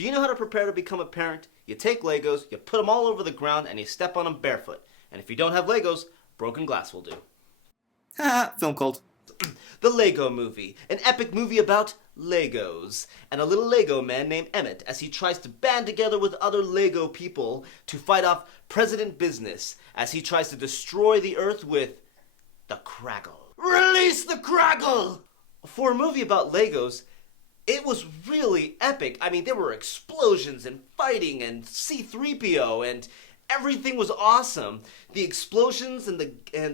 Do you know how to prepare to become a parent? You take Legos, you put them all over the ground, and you step on them barefoot. And if you don't have Legos, broken glass will do. Haha, FilmCult. The Lego Movie, an epic movie about Legos, and a little Lego man named Emmett as he tries to band together with other Lego people to fight off President Business as he tries to destroy the Earth with the Craggle. Release the Craggle! For a movie about Legos, it was really epic. I mean, there were explosions and fighting and C-3PO and everything was awesome. The explosions and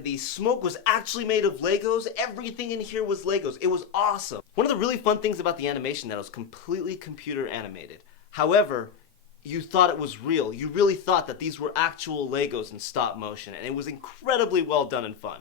the smoke was actually made of Legos. Everything in here was Legos. It was awesome. One of the really fun things about the animation that it was completely computer animated. However, you thought it was real. You really thought that these were actual Legos in stop motion, and it was incredibly well done and fun.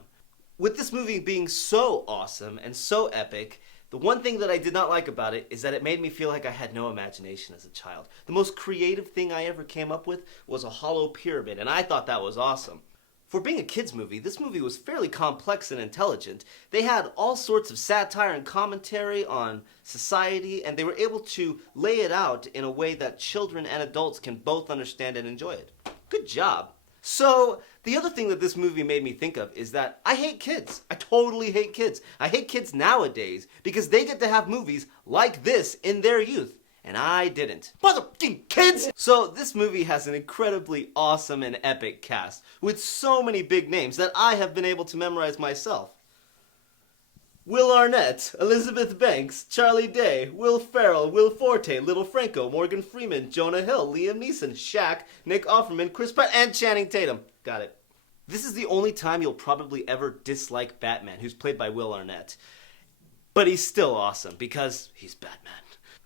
With this movie being so awesome and so epic, the one thing that I did not like about it is that it made me feel like I had no imagination as a child. The most creative thing I ever came up with was a hollow pyramid, and I thought that was awesome. For being a kids movie, this movie was fairly complex and intelligent. They had all sorts of satire and commentary on society, and they were able to lay it out in a way that children and adults can both understand and enjoy it. Good job. So, the other thing that this movie made me think of is that I hate kids. I totally hate kids. I hate kids nowadays because they get to have movies like this in their youth, and I didn't. Motherfucking kids! So, this movie has an incredibly awesome and epic cast with so many big names that I have been able to memorize myself. Will Arnett, Elizabeth Banks, Charlie Day, Will Ferrell, Will Forte, Little Franco, Morgan Freeman, Jonah Hill, Liam Neeson, Shaq, Nick Offerman, Chris Pratt, and Channing Tatum. Got it. This is the only time you'll probably ever dislike Batman, who's played by Will Arnett. But he's still awesome, because he's Batman.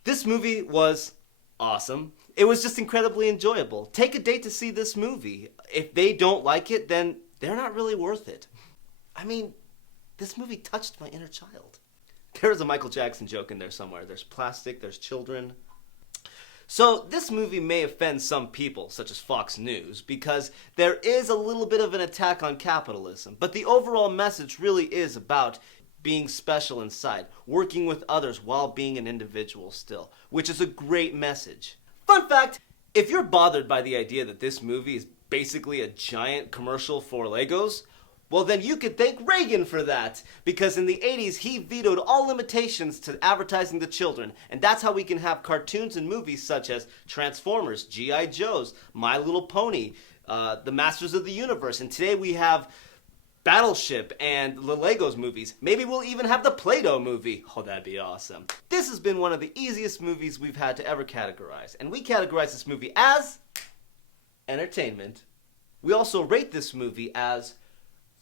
This movie was awesome. It was just incredibly enjoyable. Take a date to see this movie. If they don't like it, then they're not really worth it. I mean, this movie touched my inner child. There's a Michael Jackson joke in there somewhere. There's plastic, there's children. So this movie may offend some people, such as Fox News, because there is a little bit of an attack on capitalism. But the overall message really is about being special inside, working with others while being an individual still, which is a great message. Fun fact, if you're bothered by the idea that this movie is basically a giant commercial for Legos, well, then you could thank Reagan for that, because in the 80s he vetoed all limitations to advertising to children, and that's how we can have cartoons and movies such as Transformers, G.I. Joes, My Little Pony, The Masters of the Universe, and today we have Battleship and the Legos movies. Maybe we'll even have the Play-Doh movie. Oh, that'd be awesome. This has been one of the easiest movies we've had to ever categorize, and we categorize this movie as entertainment. We also rate this movie as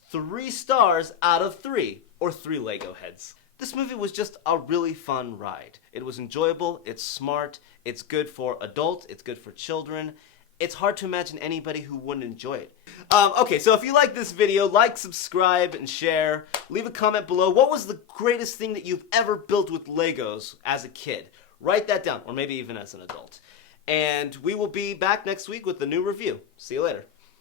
3 stars out of 3, or 3 Lego heads. This movie was just a really fun ride. It was enjoyable, it's smart, it's good for adults, it's good for children. It's hard to imagine anybody who wouldn't enjoy it. Okay, so if you like this video, like, subscribe, and share. Leave a comment below. What was the greatest thing that you've ever built with Legos as a kid? Write that down, or maybe even as an adult. And we will be back next week with a new review. See you later.